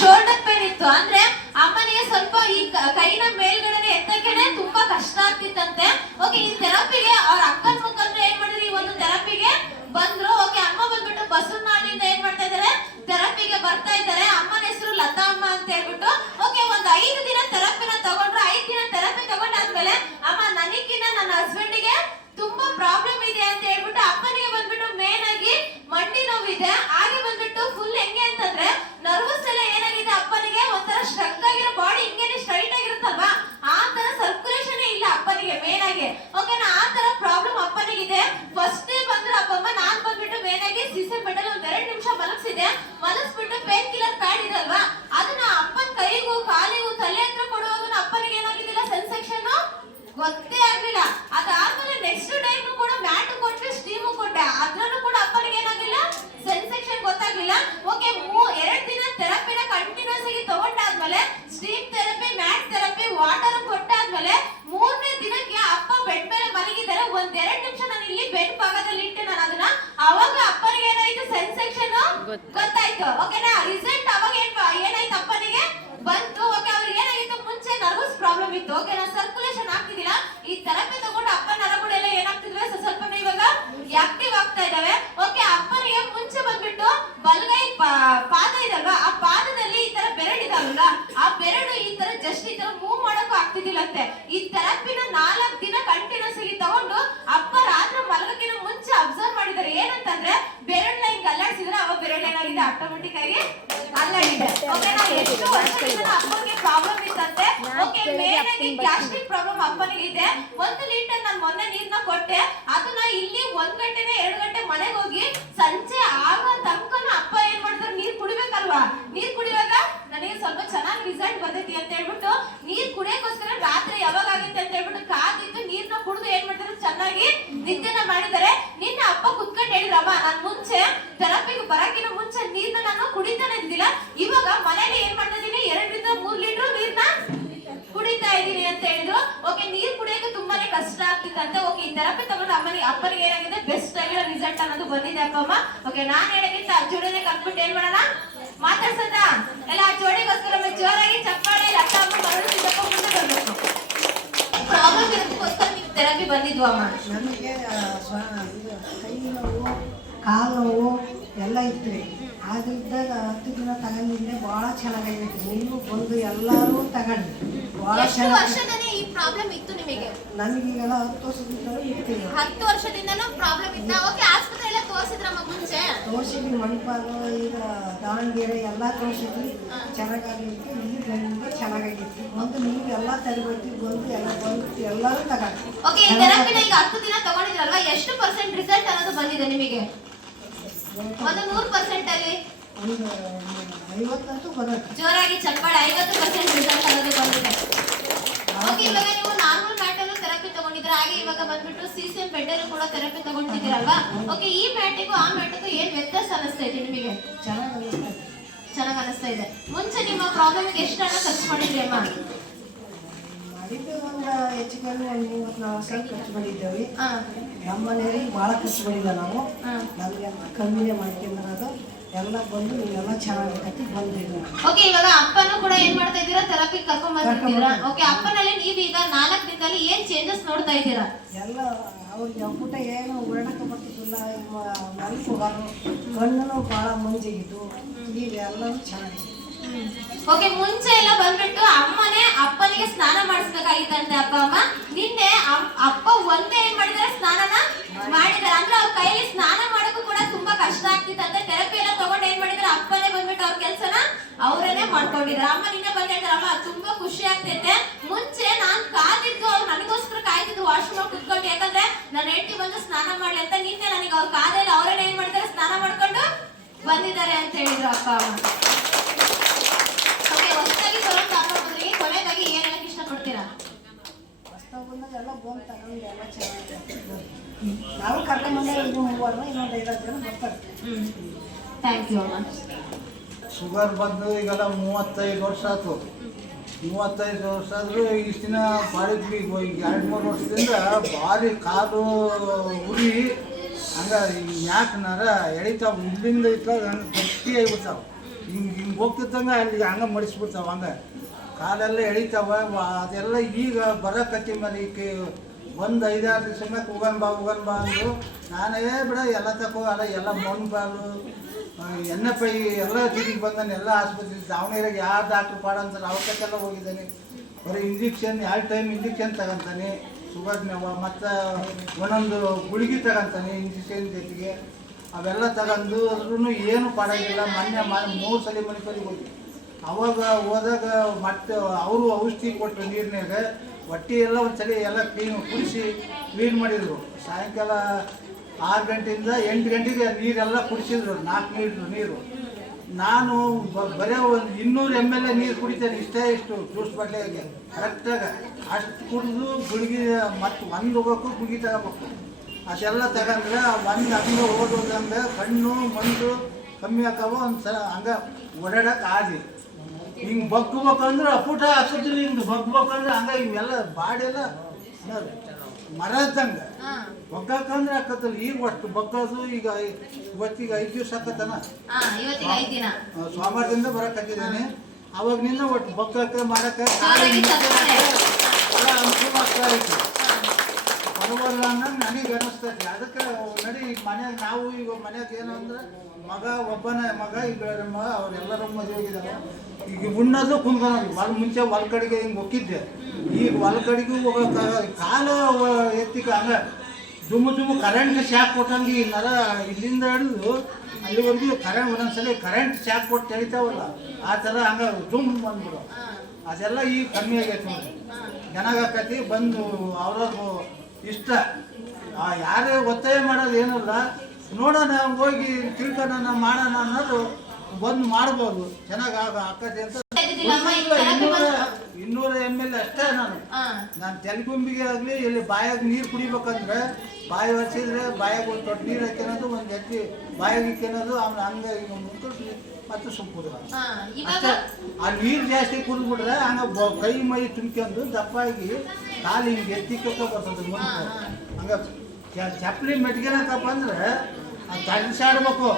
Shoulder pain ಇತ್ತು. ಅಂದ್ರೆ ಅಮ್ಮನಿಗೆ ಸ್ವಲ್ಪ ಈ ಕೈನ ಮೇಲ್ಗಡೆ ಎತ್ತಕ್ಕೆ ತುಂಬಾ ಕಷ್ಟ ಆಗ್ತಿತ್ತಂತೆ. ಓಕೆ, ಈ ಥೆರಪಿಗೆ ಅವ್ರ ಅಕ್ಕನ ಮುಖಾಂತರ ಏನ್ ಮಾಡಿದ್ರು, ಈ ಒಂದು ಥೆರಪಿಗೆ ಬಂದ್ರು. ಓಕೆ, ಅಮ್ಮ ಬಂದ್ಬಿಟ್ಟು ಬಸವನಾಡಿಂದ ಏನ್ ಮಾಡ್ತಾ ಇದಾರೆ, ಥೆರಪಿಗೆ ಬರ್ತಾ ಇದ್ದಾರೆ. ಅಮ್ಮನ ಹೆಸರು ಲತಾ ಅಮ್ಮ ಅಂತ ಹೇಳ್ಬಿಟ್ಟು. ಓಕೆ, ಒಂದು 5 ದಿನ ಥೆರಪಿನ ತಗೊಂಡ್ರು. 5 ದಿನ ಥೆರಪಿ ತಗೊಂಡಾದ್ಮೇಲೆ ಅಮ್ಮ ನನಗಿನ್ನ ನನ್ನ ಹಸ್ಬೆಂಡಿಗೆ ತುಂಬಾ ಪ್ರಾಬ್ಲಮ್ ಇದೆ ಅಂತ ಹೇಳ್ಬಿಟ್ಟು ಅಪ್ಪನಿಗೆ ಬಂದ್ಬಿಟ್ಟು ಮೇನ್ ಆಗಿ ಮಂಡಿ ನೋವಿದೆ. ಹಾಗೆ ಬಂದ್ಬಿಟ್ಟು ಫುಲ್ ಹೆಂಗೆ ಅಂತಂದ್ರೆ ನರ್ವಸ್ ಎಲ್ಲ ಏನಾಗಿದೆ ಅಪ್ಪನಿಗೆ, ಒಂಥರ ಸ್ಟ್ರಕ್ ಆಗಿರೋ ಬಾಡಿ ಹಿಂಗೇನೆ ಸ್ಟ್ರೈಟ್ ಆಗಿರುತ್ತಲ್ವಾ, ಆ ತರ ಸರ್ಕ್ಯುಲೇಷನ್ ಇಲ್ಲ ಅಪ್ಪನಿಗೆ ಮೇನ್ ಆಗಿ. ಓಕೆನಾ, ಆ ತರ ಪ್ರಾಬ್ಲಮ್ ಅಪ್ಪನಿಗಿದೆ. ಫಸ್ಟ್ ಡೇ ಬಂದ್ರು ಅಪ್ಪಮ್ಮ, ನಾನ್ ಬಂದ್ಬಿಟ್ಟು ಮೇನ್ ಆಗಿ ಸಿಸಿ ಬೆಡ್ಡಲ್ಲಿ ಒಂದ್ 2 ನಿಮಿಷ ಮಲಗಿಸ್ಬಿಟ್ಟು ಪೇನ್ ಕಿಲ್ಲರ್ ಪ್ಯಾಡ್ ಇದೆ ಅಲ್ವಾ, ಅದನ್ನ ಅಪ್ಪನ ಕೈಗೂ ಕಾಲಿಗೂ ತಲೆ ಹತ್ರ ಕೊಡುವಾಗ ಅಪ್ಪನಿಗೆ ಏನಾಗಿದ್ದಿಲ್ಲ, ಸೆನ್ಸೇಷನ್ ಗೊತ್ತೇ ಆಗ್ಲಿಲ್ಲ. ಅದಾದ್ಮೇಲೆ ನೆಕ್ಸ್ಟ್ ಟೈಮ್ ಕೂಡ ಮ್ಯಾಟ್ ಕೊಟ್ಟೆ, ಸ್ಟೀಮ್ ಕೊಟ್ಟೆ, ಅದ್ರಲ್ಲೂ ಕೂಡ ಅಪ್ಪನಿಗೆ ಏನಾಗಿಲ್ಲ, ಸೆನ್ಸೇಷನ್ ಗೊತ್ತಾಗ್ಲಿಲ್ಲ. ಓಕೆ, 2 ದಿನ ಥೆರಪಿನ ಕಂಟಿನ್ಯೂಸ್ ಆಗಿ ತಗೊಂಡಾದ್ಮೇಲೆ steam therapy, mud therapy, water ಕೊಟ್ಟಾದ್ಮೇಲೆ 3ನೇ ದಿನಕ್ಕೆ ಅಪ್ಪ ಬೆಡ್ ಮೇಲೆ ಮಲಗಿದ್ದಾರೆ. 1-2 ನಿಮಿಷ ನಾನು ಇಲ್ಲಿ ಬೆಡ್ ಭಾಗದಲ್ಲಿ ಇಟ್ಟೆ ನಾನು ಅದನ್ನ. ಅವಾಗ ಅಪ್ಪನಿಗೆ ಏನಾಯ್ತು, ಸೆನ್ಸೇಷನ್ ಗೊತ್ತಾಯ್ತು. ಓಕೆನಾ, ರಿಸಲ್ಟ್ ಅವಾಗ ಏನಾಯ್ತು ಅಪ್ಪನಿಗೆ ಬಂತು. ಓಕೆ, ಅವ್ರಿಗೆ ಏನಾಗಿತ್ತು, ಮುಂಚೆ ನರ್ವಸ್ ಪ್ರಾಬ್ಲಮ್ ಇತ್ತು. ಓಕೆನಾ, ಸರ್ಕ್ಯುಲೇಷನ್ ಆಗ್ತಿದಿಲ್ಲ. ಈ ಥೆರಪಿ ತಗೊಂಡು ಅಪ್ಪ ನರಗಳೆಲ್ಲ ಏನಾಗ್ತಿದ್ವಿ, ಸ್ವಲ್ಪ ಇವಾಗ ಆಕ್ಟಿವ್ ಆಗ್ತಾ ಇದಾವೆ. ಓಕೆ, ಅಪ್ಪನಿಗೆ ಮುಂಚೆ ಬಂದ್ಬಿಟ್ಟು ಬಲಗೈ ಪಾದ ಇದಲ್ವಾ, ಆ ಪಾದದಲ್ಲಿ ಈ ತರ ಬೆರಳು ಇದಾವಲ್ಲ, ಆ ಬೆರಳು ಈ ತರ ಜಸ್ಟ್ ಈ ತರ ಮೂವ್ ಮಾಡಕ್ಕೂ ಆಗ್ತಿದಿಲ್ಲಂತೆ. ಈ ಥೆರಪಿನ 4 ದಿನ ಕಂಟಿನ್ಯೂಸ್ ಆಗಿ ತಗೊಂಡು ಅಪ್ಪ ರಾತ್ರಿ ಮಲಗಕ್ಕಿಂತ ಮುಂಚೆ ಅಬ್ಸರ್ವ್ ಮಾಡಿದ್ದಾರೆ. ಏನಂತಂದ್ರೆ ಬೆರಳನ್ನ ಹಿಂಗ್ ಅಲ್ಲಾಡ್ಸಿದ್ರೆ ಅವ ಬೆರಳು ಏನಾಗಿದೆ, ಆಟೋಮೆಟಿಕ್ ಆಗಿ ಅಲ್ಲಾಡಿದೆ. ಓಕೆನಾ, ಎಷ್ಟು ವರ್ಷದಿಂದ ಅಪ್ಪನಿಗೆ ಪ್ರಾಬ್ಲಮ್ ಇತ್ತಂತೆ. ಓಕೆ, ಮೇನ್ ಆಗಿ ಗ್ಯಾಸ್ಟ್ರಿಕ್ ಪ್ರಾಬ್ಲಮ್ ಅಪ್ಪನಿಗೆ ಇದೆ. 1 ಲೀಟರ್ ನಾನು ಮೊನ್ನೆ ನೀರ್ನ ಕೊಟ್ಟೆ, ಅದನ್ನ ಇಲ್ಲಿ 1 ಗಂಟೆನೇ 2 ಗಂಟೆ ಮನೆಗೆ ಹೋಗಿ ಸಂಜೆ ಆಗೋ ತನಕನೂ ಅಪ್ಪ ಏನ್ ಮಾಡ್ತಾರೆ, ನೀರ್ ಕುಡಿಬೇಕಲ್ವಾ, ನೀರ್ ಕುಡಿಯುವಾಗ ನನಗೆ ಸ್ವಲ್ಪ ಚೆನ್ನಾಗಿ ರಿಸಲ್ಟ್ ಬರ್ತೈತಿ ಅಂತ ಹೇಳ್ಬಿಟ್ಟು ನೀರ್ ಕುಡಿಯೋಕೋಸ್ಕರ ರಾತ್ರಿ ಯಾವಾಗ ಆಗುತ್ತೆ ಅಂತ ಹೇಳ್ಬಿಟ್ಟು ಕಾದಿದ್ದು ನೀರ್ನ ಕುಡಿದು ಏನ್ ಮಾಡ್ತಾರೆ, ಚೆನ್ನಾಗಿ ನಿದ್ದೆನ ಮಾಡಿದ್ದಾರೆ. ನಿನ್ನೆ ಅಪ್ಪ ಕುತ್ಕೊಂಡು ಹೇಳಿದ್ರಮ್ಮ, ನಾನು ಮುಂಚೆ ಥೆರಪಿಗೆ ಬರಕಿನ ಮುಂಚೆ ನೀರ್ನ ನಾನು ಕುಡಿತಾನೆ ಇದ್ದಿಲ್ಲ, ಇವಾಗ ಮನೇಲಿ ಏನ್ ಮಾಡ್ತಾ ಇದೀನಿ, 2-3 ಲೀಟರ್ ನೀರ್ನ ಕುಡಿತಾ ಇದೀನಿ ಅಂತ ಹೇಳಿದ್ರು. ಓಕೆ, ನೀರ್ ಕುಡಿಯೋಕೆ ತುಂಬಾನೇ ಕಷ್ಟ ಆಗ್ತಿತ್ತಂತೆ. ಓಕೆ, ಈ ಥೆರಪಿ ತಗೊಂಡು ಅಪ್ಪನಿಗೆ ಏನಾಗಿದೆ, ಬೆಸ್ಟ್ ಆಗಿರೋ ರಿಸಲ್ಟ್ ಅನ್ನೋದು ಬಂದಿದೆ ಅಪ್ಪಮ್ಮ. ಓಕೆ, ನಾನ್ ಹೇಳಕ್ಕಿಂತ ಜೋಡಿನೇ ಕಲ್ತ್ಬಿಟ್ಟು ಏನ್ ಮಾಡೋಣ, ಮಾತಾಡ್ಸದ ಎಲ್ಲ ಆ ಜೋಡಿಗೋಸ್ಕರ ಜೋರಾಗಿ ಚಪ್ಪಾಳೆ ಲಕ್ಕ ಅಮ್ಮ ಮರಳು ಸಿದ್ದಪ್ಪ ಮುಂದೆ ಬರ್ಬೇಕು. ಪ್ರಾಬ್ಲಮ್ ಇರೋದಕ್ಕೋಸ್ಕರ ನೀವು ಥೆರಪಿ ಬಂದಿದ್ವು ಅಮ್ಮ. ನನಗೆ ಕೈ ನೋವು, ಕಾಲು ನೋವು ಎಲ್ಲ ಇತ್ತು. ಆಗಿದ್ದಾಗ 10 ದಿನ ತಗೊಂಡಿದ್ದೆ, ಭಾಳ ಚೆನ್ನಾಗೈತಿ. ನೀವು ಬಂದು ಎಲ್ಲರೂ ತಗೊಂಡು ಭಾಳ ವರ್ಷದಲ್ಲಿ ಈ ಪ್ರಾಬ್ಲಮ್ ಇತ್ತು ನಿಮಗೆ? ನನಗೀಗೆಲ್ಲ 10 ವರ್ಷದಿಂದಲೂ ಇತ್ತು. 10 ವರ್ಷದಿಂದಲೂ ಪ್ರಾಬ್ಲಮ್ ಇತ್ತ? ಓಕೆ, ಆಸ್ಪತ್ರೆ ಎಲ್ಲ ತೋರಿಸಿದ್ರಮ್ಮ ಮುಂಚೆ? ತೋರಿಸಿದ್ವಿ, ಮಣಿಪಾಲ, ಈಗ ದಾವಣಗೆರೆ ಎಲ್ಲ ತೋರಿಸಿದ್ವಿ, ಚೆನ್ನಾಗಾಗಿತ್ತು. ಇಲ್ಲಿ ಬಂದು ಚೆನ್ನಾಗಾಗಿತ್ತು. ಒಂದು ನೀವು ಎಲ್ಲ ತರಬೇತಿ ಬಂದು ಎಲ್ಲರೂ ತಗೊಂಡು. ಓಕೆ, ಈ ಥೆರಪಿನ ಈಗ 10 ದಿನ ತಗೊಂಡಿದ್ರಲ್ವಾ, ಎಷ್ಟು % ರಿಸಲ್ಟ್ ಅನ್ನೋದು ಬಂದಿದೆ ನಿಮಗೆ? ಒಂದು 100% ಅಲ್ಲಿ ಒಂದು 50 ಬರುತ್ತೆ. ಜೋರಾಗಿ ಚಪ್ಪಾಳೆ. 50% ರಿಸಲ್ಟ್ ಅನ್ನೋದು ಬಂದಿದೆ. ಓಕೆ, ಇವಾಗ ನೀವು ನಾರ್ಮಲ್ ಮ್ಯಾಟ್ ಅಲ್ಲೂ ಥೆರಪಿ ತಗೊಂಡಿದ್ರೆ, ಹಾಗೆ ಇವಾಗ ಬಂದ್ಬಿಟ್ಟು ಸಿಸಿಎಂ ಬೆಡ್ ಅಲ್ಲೂ ಕೂಡ ಥೆರಪಿ ತಗೊಂಡಿದ್ದೀರಲ್ವಾ. ಓಕೆ, ಈ ಮ್ಯಾಟಿಗೂ ಆ ಮ್ಯಾಟಿಗೂ ಏನ್ ವ್ಯತ್ಯಾಸ ಅನಿಸ್ತಾ ಇದೆ ನಿಮಗೆ? ಚೆನ್ನಾಗಿ ಅನಿಸ್ತಾ ಇದೆ. ಮುಂಚೆ ನಿಮ್ಮ ಪ್ರಾಬ್ಲಮ್ಗೆ ಎಷ್ಟು ಹಣ ಖರ್ಚು ಮಾಡಿದ್ರಿ ಅಮ್ಮ? ಮಾಡಿದ್ದು ಒಂದು ಹೆಚ್ಚು ಕಮ್ಮಿ ಒಂದು 34,000 ಖರ್ಚು ಮಾಡಿದ್ದೇವೆ. ನಮ್ಮ ಮನೆಯವರಿಗೆ ಭಾಳ ಖರ್ಚು ಮಾಡಿಲ್ಲ ನಾವು. ನಮಗೆ ಕಮ್ಮಿನೇ ಮಾಡ್ಕೊಂಡ್ಬರೋದು ಎಲ್ಲ ಬಂದು ನೀವೆಲ್ಲ ಚೆನ್ನಾಗಿ ಬಂದಿದ್ದೀವಿ. ಓಕೆ, ಇವಾಗ ಅಪ್ಪನೂ ಕೂಡ ಏನ್ ಮಾಡ್ತಾ ಇದ್ದೀರಾ, ಥೆರಪಿ ಕರ್ಕೊಂಡ್ ಬಂದಿದ್ದೀರಾ. ಓಕೆ, ಅಪ್ಪನಲ್ಲಿ ನೀವೀಗ 4 ದಿನದಲ್ಲಿ ಏನ್ ಚೇಂಜಸ್ ನೋಡ್ತಾ ಇದ್ದೀರಾ? ಎಲ್ಲ ಅವ್ರಿಗೆ ಊಟ ಏನು ಹೊರಡಕ್ಕೆ ಬರ್ತಿದ್ದಿಲ್ಲ, ಮಲ್ಕ್ ಹೋಗೋರು, ಕಣ್ಣು ಭಾಳ ಮಂಜಿಗಿದ್ದು, ಈಗ ಎಲ್ಲವೂ ಚೆನ್ನಾಗಿದೆ. ಓಕೆ, ಮುಂಚೆ ಎಲ್ಲ ಬಂದ್ಬಿಟ್ಟು ಅಮ್ಮನೇ ಅಪ್ಪನಿಗೆ ಸ್ನಾನ ಮಾಡಿಸ್ಬೇಕಾಗಿತ್ತಂತೆ ಅಪ್ಪ ಅಮ್ಮ. ನಿನ್ನೆ ಅಪ್ಪ ಒಂದೇ ಏನ್ ಮಾಡಿದಾರೆ, ಸ್ನಾನನ ಮಾಡಿದಾರೆ. ಅಂದ್ರೆ ಅವ್ರ ಕೈಯಲ್ಲಿ ಸ್ನಾನ ಮಾಡೋಕ್ಕೂ ಕೂಡ ತುಂಬಾ ಕಷ್ಟ ಆಗ್ತಿತ್ತಂತೆ. ಥೆರಪಿ ಎಲ್ಲ ತಗೊಂಡು ಏನ್ ಮಾಡಿದಾರೆ, ಅಪ್ಪನೇ ಬಂದ್ಬಿಟ್ಟು ಅವ್ರ ಕೆಲ್ಸನ ಅವರೇನೆ ಮಾಡ್ಕೊಂಡಿದ್ರು. ಅಮ್ಮ ನಿನ್ನೆ ಬಂದಿದ್ದಾರೆ, ಅಮ್ಮ ತುಂಬಾ ಖುಷಿ ಆಗ್ತೈತೆ. ಮುಂಚೆ ನಾನ್ ಕಾದಿದ್ದು, ಅವ್ರು ನನಗೋಸ್ಕರ ಕಾಯ್ತಿದ್ದು ವಾಶ್ರೂಮ್ ಕುತ್ಕೊಂಡು, ಯಾಕಂದ್ರೆ ನನ್ನ ಹೆಂಡತಿ ಬಂದು ಸ್ನಾನ ಮಾಡ್ಲಿ ಅಂತ. ನಿನ್ನೆ ನನಗೆ ಅವ್ರ ಕಾದಲ್ಲಿ ಅವರೇನೆ ಏನ್ ಮಾಡಿದಾರೆ, ಸ್ನಾನ ಮಾಡ್ಕೊಂಡು ಬಂದಿದ್ದಾರೆ ಅಂತ ಹೇಳಿದ್ರು ಅಪ್ಪ ಅಮ್ಮ. ಹೊಸದಾಗಿ ಬರೋದು ಅಪ್ಪನಿಗೆ ಕೊನೆಯದಾಗಿ ಏನ್ ಹೇಳಕ್ ಇಷ್ಟಪಡ್ತೀರಾ? ಹೊಸದಾಗಿ ಬಂದಾಗ ಎಲ್ಲ ಬಂದು ತಗೊಂಡು ಎಲ್ಲ ಚೆನ್ನಾಗಿದೆ. ನಾವು ಕರ್ಕೊಂಡು ಬಂದಾಗ ಇನ್ನೊಂದು 5 ಜನ ಬರ್ತಾರೆ. ಥ್ಯಾಂಕ್ ಯು ಅಮ್ಮ. ಶುಗರ್ ಬಂದು ಈಗೆಲ್ಲ 35 ವರ್ಷ ಆಯ್ತು. 35 ವರ್ಷ ಆದರೂ ಇಷ್ಟು ದಿನ ಮಾಡಿದ್ವಿ. ಈಗ 2-3 ವರ್ಷದಿಂದ ಭಾರಿ ಕಾಲು ಉರಿ ಹಂಗೆ ಯಾಕೆ ನರ ಎಳಿತಾವ, ಇಲ್ಲಿಂದ ಇತ್ತಾಗ ಹಂಗೆ ಗಟ್ಟಿ ಆಗಿಬಿಡ್ತಾವೆ. ಹಿಂಗೆ ಹೋಗ್ತಿದ್ದಂಗೆ ಅಲ್ಲಿ ಹಂಗೆ ಮಡಿಸ್ಬಿಡ್ತಾವ, ಹಂಗೆ ಕಾಲೆಲ್ಲ ಎಳಿತಾವ. ಅದೆಲ್ಲ ಈಗ ಬರೋಕತ್ತಿ ಮೇಲೆ ಈಕೆ ಒಂದು 5-6 ದಿವಸ ಮ್ಯಾಕೆ ಹೋಗನ್ ಬಾ ಅಂದರು. ನಾನೇ ಬಿಡ ಎಲ್ಲ ತಗೋ ಅಲ್ಲ ಎಲ್ಲ ಮಣ್ಣು ಬಾಲು ಎಣ್ಣೆ ಪೈ ಎಲ್ಲ ತಿರುಗಿ ಬಂದಾನೆ, ಎಲ್ಲ ಆಸ್ಪತ್ರೆ ದಾವಣಗೆರೆಗೆ ಯಾರು ಡಾಕ್ಟ್ರು ಪಾಡ ಅಂತಾರೆ ಅವಕ್ಕೆಲ್ಲ ಹೋಗಿದ್ದಾನೆ. ಬರೀ ಇಂಜೆಕ್ಷನ್ 2 ಟೈಮ್ ಇಂಜೆಕ್ಷನ್ ತಗೊಂತಾನೆ ಶುಗರ್ ಮೇವ, ಮತ್ತು ಒಂದೊಂದು ಗುಳಿಗೆ ತಗೊಂತಾನೆ ಇಂಜೆಕ್ಷನ್ ಜೊತೆಗೆ. ಅವೆಲ್ಲ ತಗೊಂಡು ಅದ್ರೂ ಏನು ಪಾಡಾಗಿಲ್ಲ. ಮೊನ್ನೆ 3 ಸಲ ಮಣಿಕರಿಗೆ ಹೋಗಿ ಅವಾಗ ಹೋದಾಗ ಮತ್ತೆ ಅವರು ಔಷಧಿ ಕೊಟ್ಟರು ನೀರಿನಾಗ. ಹೊಟ್ಟೆ ಎಲ್ಲ ಒಂದು ಸಲ ಎಲ್ಲ ಕ್ಲೀನ್ ಮಾಡಿದರು. ಸಾಯಂಕಾಲ 6 ಗಂಟೆಯಿಂದ 8 ಗಂಟೆಗೆ ನೀರೆಲ್ಲ ಕುಡಿಸಿದ್ರು, 4 ಲೀಟ್ರ್ ನೀರು. ನಾನು ಬರೀ ಒಂದು 200 ml ನೀರು ಕುಡಿತೇನೆ, ಇಷ್ಟು ಜ್ಯೂಸ್ ಬಾಟ್ಲಿಗೆ ಕರೆಕ್ಟಾಗಿ. ಅಷ್ಟು ಕುಡಿದು ಗುಳಿಗೆ ಮತ್ತು ಒಂದು ಹೋಗೋಕ್ಕೂ ಗುಳಿಗೆ ತಗೋಬೇಕು. ಅಷ್ಟೆಲ್ಲ ತಗೊಂಡ್ರೆ ಒಂದು ಹಂಗೆ ಓದೋದಂಗೆ ಕಣ್ಣು ಮಂದು ಕಮ್ಮಿ ಆಕಾವ. ಒಂದು ಸಲ ಹಂಗೆ ಓಡಾಡಕ್ಕೆ ಆದಿ ಹಿಂಗೆ ಬಗ್ಬೇಕಂದ್ರೆ ಅಪ್ಪುಟ ಹಾಕೋದಿಲ್ಲ, ಹಿಂಗೆ ಬಗ್ಬೇಕಂದ್ರೆ ಹಂಗೆ ಇವೆಲ್ಲ ಬಾಡಿ ಎಲ್ಲ ಮರದಂಗೆ ಬಗ್ಗಕ್ಕಂದ್ರೆ ಹಾಕತ್ತಲ್ಲ. ಈಗ ಅಷ್ಟು ಬಗ್ಗೋದು ಈಗ ಇವತ್ತಿಗೆ 5 ದಿವಸ ಹಾಕತ್ತಾನ, ಸೋಮವಾರದಿಂದ ಬರೋಕ್ಕಾಗಿದ್ದೇನೆ. ಅವಾಗನಿಂದ ಒಟ್ಟು ಬಗ್ಗಕ್ಕೆ ಮಾಡೋಕ್ಕೆ ಅನುಕೂಲ ಆಗ್ತಾ ಇತ್ತು. ಬರಬಲ್ಲ ಅನ್ನಂಗೆ ನನಗೆ ಅನ್ನಿಸ್ತೈತಿ. ಅದಕ್ಕೆ ನಡಿ ಮನ್ಯಾಗ ನಾವು ಈಗ ಮನ್ಯಾಗ ಏನು ಅಂದ್ರೆ ಮಗ ಒಬ್ಬನೇ ಮಗ, ಈಗ ಮಗ ಅವರೆಲ್ಲರೂ ಮದುವೆ ಹೋಗಿದ್ದಾರೆ. ಈಗ ಉಣ್ಣೋದು ಕುಂದ್ಕೊಳೋದು. ಮುಂಚೆ ಹೊಲ ಕಡೆಗೆ ಹಿಂಗೆ ಹೋಗಿದ್ದೆ, ಈಗ ಹೊಲ ಕಡೆಗೂ ಹೋಗೋಕ್ಕಾಗ ಕಾಲು ಎತ್ತಿಗೆ ಹಂಗೆ ದುಮ್ಮು ಕರೆಂಟ್ ಶಾಕ್ ಕೊಟ್ಟಂಗೆ ಈ ನರ ಇಲ್ಲಿಂದ ಹಿಡಿದು ಅಲ್ಲಿವರೆಗೂ ಒಂದೊಂದ್ಸಲ ಕರೆಂಟ್ ಶಾಕ್ ಕೊಟ್ಟು ಎಳಿತಾವಲ್ಲ ಆ ಥರ ಹಂಗೆ ಬಂದ್ಬಿಡು. ಅದೆಲ್ಲ ಈಗ ಕಮ್ಮಿ ಆಗೈತೆ ನೋಡಿ. ಚೆನ್ನಾಗಾಕತಿ ಬಂದು ಅವ್ರವ್ರು ಇಷ್ಟ. ಯಾರೇ ಒತ್ತಾಯ ಮಾಡೋದು ಏನಲ್ಲ, ನೋಡೋಣ ಹೋಗಿ ತಿಳ್ಕೊಳ್ಳೋಣ ಮಾಡೋಣ ಅನ್ನೋದು ಬಂದು ಮಾಡ್ಬೋದು. ಚೆನ್ನಾಗಿ ಆಕತಿ ಅಂತ 200 ml ಅಷ್ಟೇ. ನಾನು ತೆಲಗುಂಬಿಗೆ ಆಗಲಿ ಇಲ್ಲಿ ಬಾಯಾಗ ನೀರು ಕುಡಿಬೇಕಂದ್ರೆ ಬಾಯಿ ಒರೆಸಿದ್ರೆ ಬಾಯಾಗ ಒಂದು ತೊಟ್ಟು ನೀರು ಹಾಕ್ಯನೋದು, ಒಂದು ಎತ್ತಿ ಬಾಯಾಗ ಇಕ್ಕೋದು, ಆಮೇಲೆ ಹಂಗೆ ಈಗ ಮುಟ್ಟು ಮತ್ತು ಸುಪ್ಪುದು ಅಷ್ಟೇ. ಆ ನೀರು ಜಾಸ್ತಿ ಕುಡಿದ್ಬಿಟ್ರೆ ಹಂಗೆ ಕೈ ಮೈ ತುಂಬ್ಕೊಂಡು ದಪ್ಪಾಗಿ ಕಾಲು ಹಿಂಗೆ ಎತ್ತಿಕ್ಕ ಬರ್ತದೆ ಮುಂದೆ. ಹಂಗೆ ಚಪ್ಪಲಿ ಮೆಟ್ಗೆನಕಪ್ಪ ಅಂದ್ರೆ ಅದು ತಡಿಸಾಡ್ಬೇಕು.